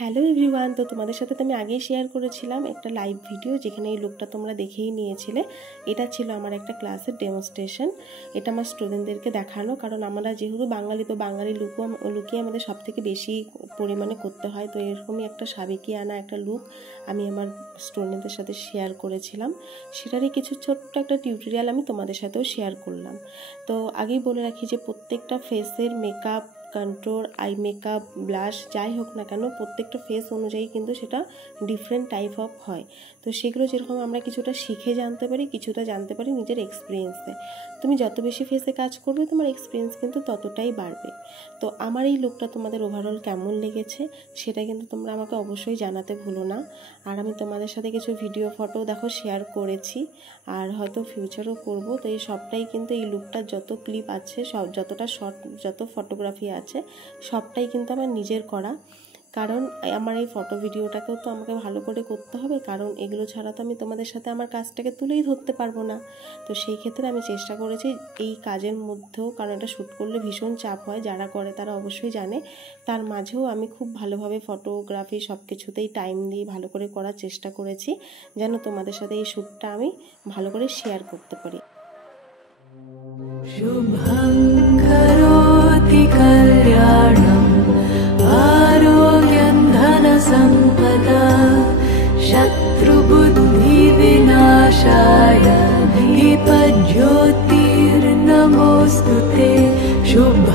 Hello everyone, তো তোমাদের সাথে তো আমি আগেই শেয়ার করেছিলাম একটা লাইভ ভিডিও, যেখানে এই লুকটা তোমরা দেখেই নিয়েছিলে। এটা ছিল আমার একটা ক্লাসের ডেমনস্ট্রেশন। এটা আমার স্টুডেন্টদেরকে দেখানো, কারণ আমরা যেহেতু বাঙালি, তো বাঙালি লুকই আমাদের সব থেকে বেশি পরিমাণে করতে হয়। তো এরকমই একটা সাবেকি আনা একটা লুক আমি আমার স্টুডেন্টদের সাথে শেয়ার করেছিলাম। সেটারই কিছু ছোট্ট একটা টিউটোরিয়াল আমি তোমাদের সাথেও শেয়ার করলাম। তো আগেই বলে রাখি যে প্রত্যেকটা ফেসের makeup, control, eye makeup, blush যাই হোক না কেন, প্রত্যেকটা ফেস অনুযায়ী কিন্তু সেটা ডিফারেন্ট টাইপ অফ হয়। তো সেগুলো যেরকম আমরা কিছুটা শিখে জানতে পারি, কিছুটা জানতে পারি নিজের এক্সপিরিয়েন্সে। তুমি যত বেশি ফেসে কাজ করবে, তোমার এক্সপিরিয়েন্স কিন্তু ততটাই বাড়বে। তো আমার এই লুকটা তোমাদের ওভারঅল কেমন লেগেছে সেটা কিন্তু তোমরা আমাকে অবশ্যই জানাতে ভুলো না। আর আমি তোমাদের সাথে কিছু ভিডিও ফটো দেখো শেয়ার করেছি, আর হয়তো ফিউচারও করব। তো এই সবটাই কিন্তু এই লুকটার যত ক্লিপ আছে, সব যতটা শর্ট, যত ফটোগ্রাফি আছে, সবটাই কিন্তু আমার নিজের করা। কারণ আমার এই ফটো ভিডিওটাকেও তো আমাকে ভালো করে করতে হবে, কারণ এগুলো ছাড়া তো আমি তোমাদের সাথে আমার কাজটাকে তুলেই ধরতে পারবো না। তো সেই ক্ষেত্রে আমি চেষ্টা করেছি এই কাজের মধ্যেও, কারণ এটা শ্যুট করলে ভীষণ চাপ হয়, যারা করে তারা অবশ্যই জানে, তার মাঝেও আমি খুব ভালোভাবে ফটোগ্রাফি সব কিছুতেই টাইম দিয়ে ভালো করে করার চেষ্টা করেছি, যেন তোমাদের সাথে এই শ্যুটটা আমি ভালো করে শেয়ার করতে পারি। शुभं करोति कल्याणम् आरोग्यं धनसम्पदा शत्रुबुद्धिविनाशाय दीपज्योतिर्नमोऽस्तु ते शुभ